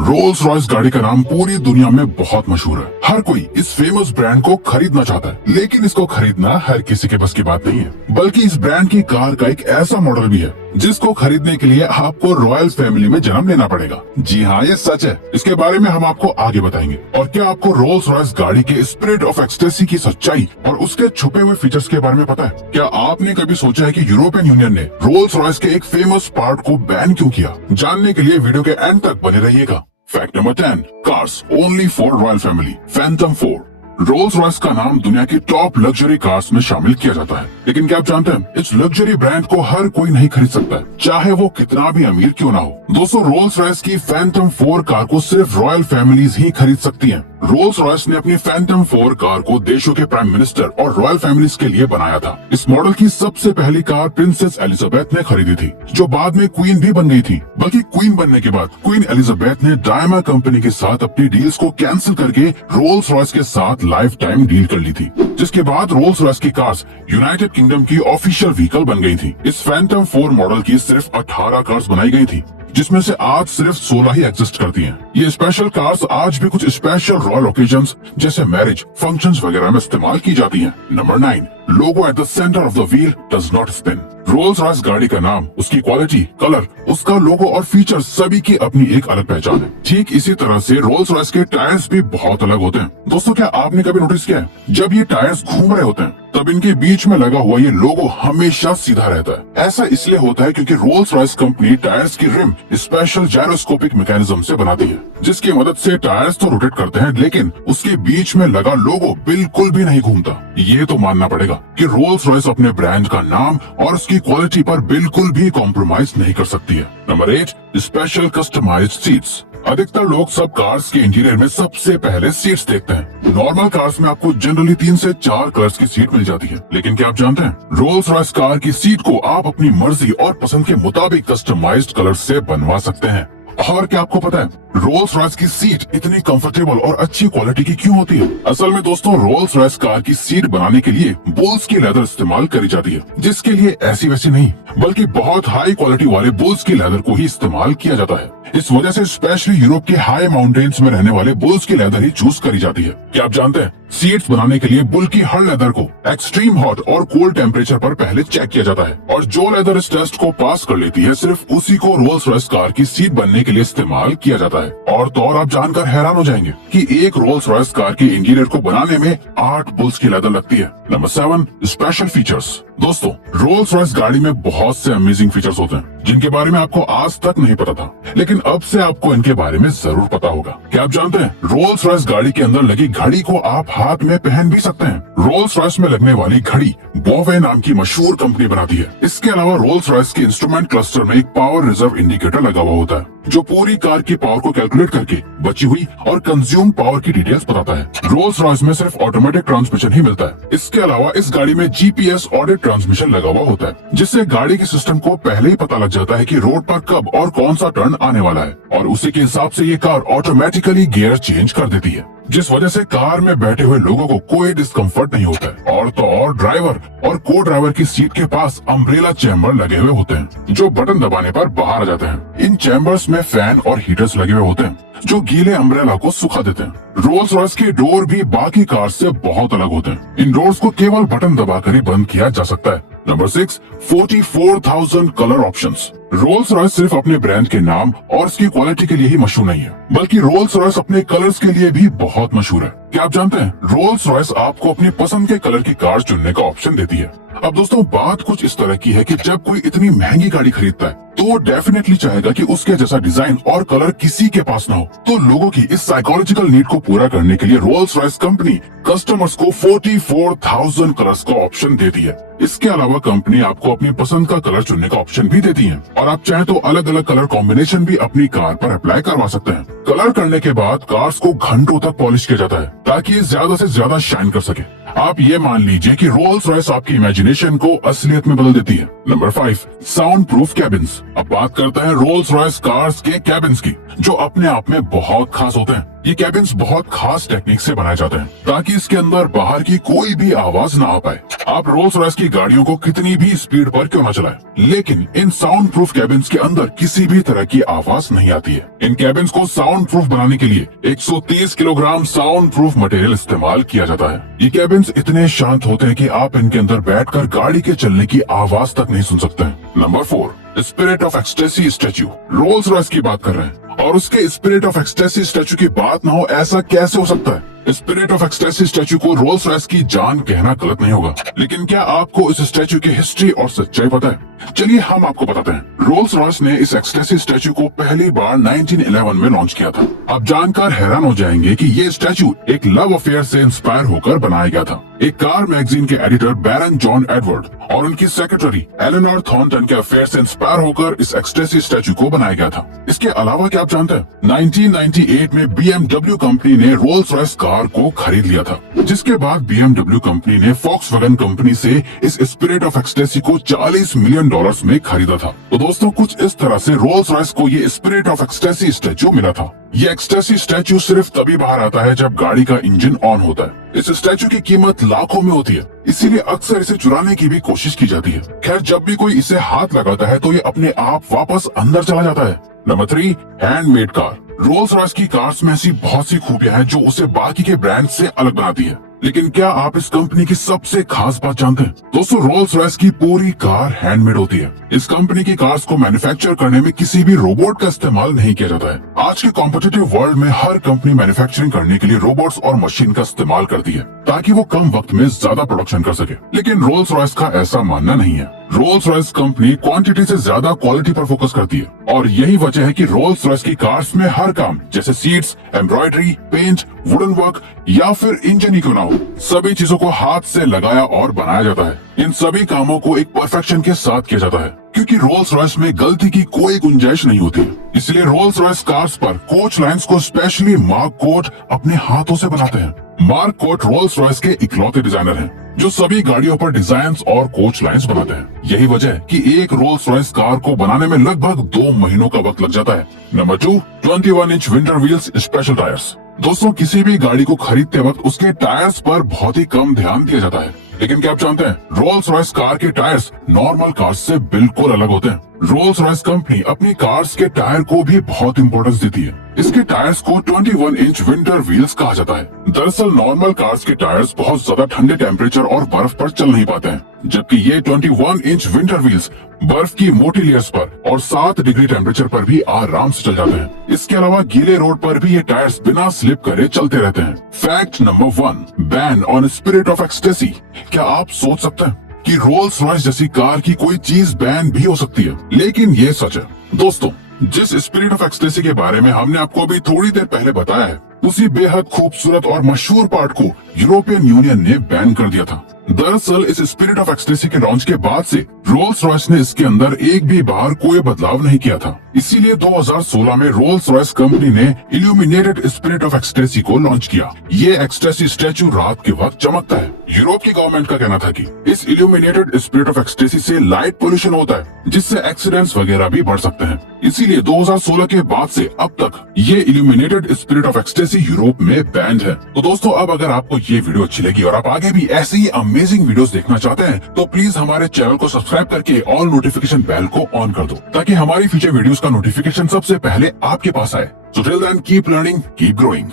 Rolls Royce गाड़ी का नाम पूरी दुनिया में बहुत मशहूर है। हर कोई इस फेमस ब्रांड को खरीदना चाहता है, लेकिन इसको खरीदना हर किसी के बस की बात नहीं है। बल्कि इस ब्रांड की कार का एक ऐसा मॉडल भी है जिसको खरीदने के लिए आपको रॉयल फैमिली में जन्म लेना पड़ेगा। जी हाँ, ये सच है। इसके बारे में हम आपको आगे बताएंगे। और क्या आपको रोल्स रॉयस गाड़ी के स्पिरिट ऑफ एक्सटेसी की सच्चाई और उसके छुपे हुए फीचर्स के बारे में पता है? क्या आपने कभी सोचा है कि यूरोपियन यूनियन ने रोल्स रॉयस के एक फेमस पार्ट को बैन क्यों किया? जानने के लिए वीडियो के एंड तक बने रहिएगा। Fact number 10, cars only for royal family. Phantom 4। Rolls Royce का नाम दुनिया की टॉप लग्जरी कार्स में शामिल किया जाता है, लेकिन क्या आप जानते हैं इस लग्जरी ब्रांड को हर कोई नहीं खरीद सकता है, चाहे वो कितना भी अमीर क्यों ना हो। दोस्तों, रोल्स रॉयस की फैंटम 4 कार को सिर्फ रॉयल फैमिलीज ही खरीद सकती हैं। रोल्स रॉयस ने अपनी फैंटम 4 कार को देशों के प्राइम मिनिस्टर और रॉयल फैमिलीज के लिए बनाया था। इस मॉडल की सबसे पहली कार प्रिंसेस एलिजाबेथ ने खरीदी थी, जो बाद में क्वीन भी बन गई थी। बल्कि क्वीन बनने के बाद क्वीन एलिजाबेथ ने डायमा कंपनी के साथ अपनी डील्स को कैंसिल करके रोल्स रॉयस के साथ लाइफ टाइम डील कर ली थी, जिसके बाद रोल्स रॉयस की कार्स यूनाइटेड किंगडम की ऑफिशियल व्हीकल बन गई थी। इस फैंटम 4 मॉडल की सिर्फ 18 कार्स बनाई गई थी, जिसमें से आज सिर्फ 16 ही एग्जिस्ट करती हैं। ये स्पेशल कार्स आज भी कुछ स्पेशल रॉयल ओकेजन्स जैसे मैरिज फंक्शंस वगैरह में इस्तेमाल की जाती हैं। Number 9, logo at the centre of the wheel does not spin. Rolls Royce गाड़ी का नाम, उसकी क्वालिटी, कलर, उसका लोगो और फीचर सभी की अपनी एक अलग पहचान है। ठीक इसी तरह से रोल्स रॉयस के टायर्स भी बहुत अलग होते हैं। दोस्तों, क्या आपने कभी नोटिस किया है जब ये टायर्स घूम रहे होते हैं तब इनके बीच में लगा हुआ ये लोगो हमेशा सीधा रहता है? ऐसा इसलिए होता है क्योंकि रोल्स रॉयस कंपनी टायर्स की रिम स्पेशल जायरोस्कोपिक मैकेनिज्म से बनाती है, जिसकी मदद से टायर्स तो रोटेट करते हैं, लेकिन उसके बीच में लगा लोगो बिल्कुल भी नहीं घूमता। ये तो मानना पड़ेगा कि रोल्स रॉयस अपने ब्रांड का नाम और उसकी क्वालिटी पर बिल्कुल भी कॉम्प्रोमाइज नहीं कर सकती है। Number 8, special customized seats. अधिकतर लोग सब कार्स के इंटीरियर में सबसे पहले सीट्स देखते हैं। नॉर्मल कार्स में आपको जनरली 3 से 4 कलर्स की सीट मिल जाती है, लेकिन क्या आप जानते हैं रोल्स रॉयस कार की सीट को आप अपनी मर्जी और पसंद के मुताबिक कस्टमाइज्ड कलर से बनवा सकते हैं। और क्या आपको पता है रोल्स रॉयस की सीट इतनी कंफर्टेबल और अच्छी क्वालिटी की क्यों होती है? असल में दोस्तों, रोल्स रॉयस कार की सीट बनाने के लिए बुल्स की लेदर इस्तेमाल करी जाती है, जिसके लिए ऐसी वैसी नहीं बल्कि बहुत हाई क्वालिटी वाले बुल्स की लेदर को ही इस्तेमाल किया जाता है। इस वजह से स्पेशली यूरोप के हाई माउंटेन्स में रहने वाले बुल्स की लेदर ही चूज करी जाती है। क्या आप जानते हैं सीट्स बनाने के लिए बुल की हर लेदर को एक्सट्रीम हॉट और कोल्ड टेम्परेचर पर पहले चेक किया जाता है, और जो लेदर इस टेस्ट को पास कर लेती है सिर्फ उसी को रोल्स रॉयस कार की सीट बनने के लिए इस्तेमाल किया जाता है। और तो और आप जानकर हैरान हो जाएंगे कि एक रोल्स रॉयस कार के इंटीरियर को बनाने में 8 बुल्स की लेदर लगती है। Number 7, special features. दोस्तों, रोल्स रॉयस गाड़ी में बहुत से अमेजिंग फीचर्स होते हैं जिनके बारे में आपको आज तक नहीं पता था, लेकिन अब से आपको इनके बारे में जरूर पता होगा। क्या आप जानते हैं रोल्स रॉयस गाड़ी के अंदर लगी घड़ी को आप हाथ में पहन भी सकते हैं? रोल्स रॉयस में लगने वाली घड़ी बोवे नाम की मशहूर कंपनी बनाती है। इसके अलावा रोल्स रॉयस के इंस्ट्रूमेंट क्लस्टर में एक पावर रिजर्व इंडिकेटर लगा हुआ होता है, जो पूरी कार की पावर को कैलकुलेट करके बची हुई और कंज्यूम पावर की डिटेल्स बताता है। रोल्स रॉयस में सिर्फ ऑटोमेटिक ट्रांसमिशन ही मिलता है। इसके अलावा इस गाड़ी में जीपीएस ऑडिट ट्रांसमिशन लगा हुआ होता है, जिससे गाड़ी के सिस्टम को पहले ही पता लग जाता है कि रोड पर कब और कौन सा टर्न आने वाला है, और उसी के हिसाब से ये कार ऑटोमेटिकली गियर चेंज कर देती है, जिस वजह से कार में बैठे हुए लोगों को कोई डिस्कम्फर्ट नहीं होता है। और तो और ड्राइवर और को ड्राइवर की सीट के पास अम्ब्रेला चैम्बर लगे हुए होते हैं, जो बटन दबाने पर बाहर आ जाते हैं। इन चैम्बर्स में फैन और हीटर्स लगे हुए होते हैं, जो गीले अम्ब्रेला को सुखा देते हैं। रोल्स रॉयस के डोर भी बाकी कार से बहुत अलग होते हैं। इन डोर्स को केवल बटन दबाकर ही बंद किया जा सकता है। Number 6, 44,000 colour options. Rolls Royce सिर्फ अपने ब्रांड के नाम और इसकी क्वालिटी के लिए ही मशहूर नहीं है, बल्कि रोल्स रॉयस अपने कलर्स के लिए भी बहुत मशहूर है। क्या आप जानते हैं रोल्स रॉयस आपको अपनी पसंद के कलर की कार चुनने का ऑप्शन देती है। अब दोस्तों, बात कुछ इस तरह की है कि जब कोई इतनी महंगी गाड़ी खरीदता है तो वो डेफिनेटली चाहेगा कि उसके जैसा डिजाइन और कलर किसी के पास ना हो। तो लोगों की इस साइकोलॉजिकल नीड को पूरा करने के लिए रोल्स रॉयस कंपनी कस्टमर्स को 44,000 कलर्स का ऑप्शन देती है। इसके अलावा कंपनी आपको अपनी पसंद का कलर चुनने का ऑप्शन भी देती है, और आप चाहे तो अलग अलग कलर कॉम्बिनेशन भी अपनी कार पर अप्लाई करवा सकते हैं। कलर करने के बाद कार्स को घंटों तक पॉलिश किया जाता है ताकि ये ज्यादा से ज्यादा शाइन कर सके। आप ये मान लीजिए कि रोल्स रॉयस आपकी इमेजिनेशन को असलियत में बदल देती है। Number 5, sound proof cabins. अब बात करते हैं रोल्स रॉयस कार्स के कैबिन्स की, जो अपने आप में बहुत खास होते हैं। ये कैबिन्स बहुत खास टेक्निक से बनाए जाते हैं ताकि इसके अंदर बाहर की कोई भी आवाज ना आ पाए। आप रोल्स रॉयस की गाड़ियों को कितनी भी स्पीड पर क्यों न चलाएं, लेकिन इन साउंड प्रूफ कैबिन्स के अंदर किसी भी तरह की आवाज नहीं आती है। इन कैबिन्स को साउंड प्रूफ बनाने के लिए 130 किलोग्राम साउंड प्रूफ मटेरियल इस्तेमाल किया जाता है। ये कैबिन्स इतने शांत होते हैं कि आप इनके अंदर बैठकर गाड़ी के चलने की आवाज तक नहीं सुन सकते हैं। Number 4, spirit of ecstasy statue. Rolls Royce की बात कर रहे हैं और उसके स्पिरिट ऑफ एक्सटेसी स्टैच्यू की बात ना हो, ऐसा कैसे हो सकता है? स्पिरिट ऑफ एक्सटेसी स्टैच्यू को रोल्स रॉयस की जान कहना गलत नहीं होगा, लेकिन क्या आपको इस स्टैच्यू की हिस्ट्री और सच्चाई पता है? चलिए हम आपको बताते हैं। रोल्स रॉयस ने इस एक्सटेसी स्टैच्यू को पहली बार 1911 में लॉन्च किया था। आप जानकर हैरान हो जाएंगे कि ये स्टैच्यू एक लव अफेयर से इंस्पायर होकर बनाया गया था। एक कार मैगजीन के एडिटर बैरन जॉन एडवर्ड और उनकी सेक्रेटरी एलेनोर थॉर्नटन के अफेयर से इंस्पायर होकर इस एक्सटेसी स्टैच्यू को बनाया गया था। इसके अलावा क्या आप जानते हैं, 1998 में BMW कंपनी ने रोल्स रॉयस कार को खरीद लिया था, जिसके बाद BMW कंपनी ने फॉक्सवैगन कंपनी से इस स्पिरिट ऑफ एक्सटेसी को $40 मिलियन में खरीदा था। तो दोस्तों कुछ इस तरह से रोल्स रॉयस को ये स्पिरिट ऑफ एक्सटेसी स्टैच्यू मिला था। ये एक्सटेसी स्टैच्यू सिर्फ तभी बाहर आता है जब गाड़ी का इंजन ऑन होता है। इस स्टैच्यू की कीमत लाखों में होती है, इसीलिए अक्सर इसे चुराने की भी कोशिश की जाती है। खैर, जब भी कोई इसे हाथ लगाता है तो ये अपने आप वापस अंदर चला जाता है। Number 3, handmade car. Rolls Royce की कार्स में ऐसी बहुत सी खूबियां हैं जो उसे बाकी के ब्रांड से अलग बनाती है, लेकिन क्या आप इस कंपनी की सबसे खास बात जानते हैं? दोस्तों, रोल्स रॉयस की पूरी कार हैंडमेड होती है। इस कंपनी की कार्स को मैन्युफैक्चर करने में किसी भी रोबोट का इस्तेमाल नहीं किया जाता है। आज के कॉम्पिटिटिव वर्ल्ड में हर कंपनी मैन्युफैक्चरिंग करने के लिए रोबोट्स और मशीन का इस्तेमाल करती है ताकि वो कम वक्त में ज्यादा प्रोडक्शन कर सके, लेकिन रोल्स रॉयस का ऐसा मानना नहीं है। रोल्स रॉयस कंपनी क्वांटिटी से ज्यादा क्वालिटी पर फोकस करती है और यही वजह है कि रोल्स रॉयस की कार्स में हर काम, जैसे seats, embroidery, paint, wooden work या फिर इंजन ही क्यों ना हो, सभी चीजों को हाथ से लगाया और बनाया जाता है। इन सभी कामों को एक परफेक्शन के साथ किया जाता है क्योंकि रोल्स रॉयस में गलती की कोई गुंजाइश नहीं होती। इसलिए रोल्स रॉयस कार्स पर कोच लाइंस को स्पेशली मार्क कोट अपने हाथों से बनाते हैं। मार्क कोट रोल्स रॉयस के इकलौते डिजाइनर हैं जो सभी गाड़ियों पर डिजाइन और कोच लाइंस बनाते हैं। यही वजह है कि एक रोल्स रॉयस कार को बनाने में लगभग 2 महीनों का वक्त लग जाता है। Number 2, 21 inch winter wheels special tyres. दोस्तों, किसी भी गाड़ी को खरीदते वक्त उसके टायर्स पर बहुत ही कम ध्यान दिया जाता है, लेकिन क्या आप जानते हैं, रोल्स रॉयस कार के टायर्स नॉर्मल कार्स से बिल्कुल अलग होते हैं। रोल्स रॉयस कंपनी अपनी कार्स के टायर को भी बहुत इंपॉर्टेंस देती है। इसके टायर्स को 21 इंच विंटर व्हील्स कहा जाता है। दरअसल नॉर्मल कार्स के टायर्स बहुत ज्यादा ठंडे टेम्परेचर और बर्फ पर चल नहीं पाते हैं, जबकि ये 21 इंच विंटर व्हील्स बर्फ की मोटी लेयर्स पर और 7 डिग्री टेम्परेचर पर भी आराम से चल जाते हैं। इसके अलावा गीले रोड पर भी ये टायर्स बिना स्लिप करे चलते रहते हैं। Fact number 1, ban on spirit of ecstasy. क्या आप सोच सकते हैं कि रोल्स रॉयस जैसी कार की कोई चीज बैन भी हो सकती है, लेकिन ये सच है। दोस्तों, जिस स्पिरिट ऑफ एक्सटेसी के बारे में हमने आपको अभी थोड़ी देर पहले बताया है, उसी बेहद खूबसूरत और मशहूर पार्ट को यूरोपियन यूनियन ने बैन कर दिया था। दरअसल इस स्पिरिट ऑफ एक्सटेसी के लॉन्च के बाद से रोल्स रॉयस ने इसके अंदर एक भी बार कोई बदलाव नहीं किया था। इसीलिए 2016 में रोल्स रॉयस कंपनी ने इल्यूमिनेटेड स्पिरिट ऑफ एक्सटेसी को लॉन्च किया। ये एक्सटेसी स्टैच्यू रात के वक्त चमकता है। यूरोप की गवर्नमेंट का कहना था कि इस इल्यूमिनेटेड स्पिरिट ऑफ एक्सटेसी से लाइट पोल्यूशन होता है, जिससे एक्सीडेंट्स वगैरह भी बढ़ सकते हैं। इसीलिए 2016 के बाद से अब तक ये illuminated spirit of ecstasy Europe में बैंड है। तो दोस्तों, अब अगर आपको ये वीडियो अच्छी लगी और आप आगे भी ऐसे ही अमेजिंग वीडियोस देखना चाहते हैं, तो प्लीज हमारे चैनल को सब्सक्राइब करके ऑल नोटिफिकेशन बेल को ऑन कर दो, ताकि हमारी फ्यूचर वीडियोस का नोटिफिकेशन सबसे पहले आपके पास आए। So till then, keep learning, keep growing.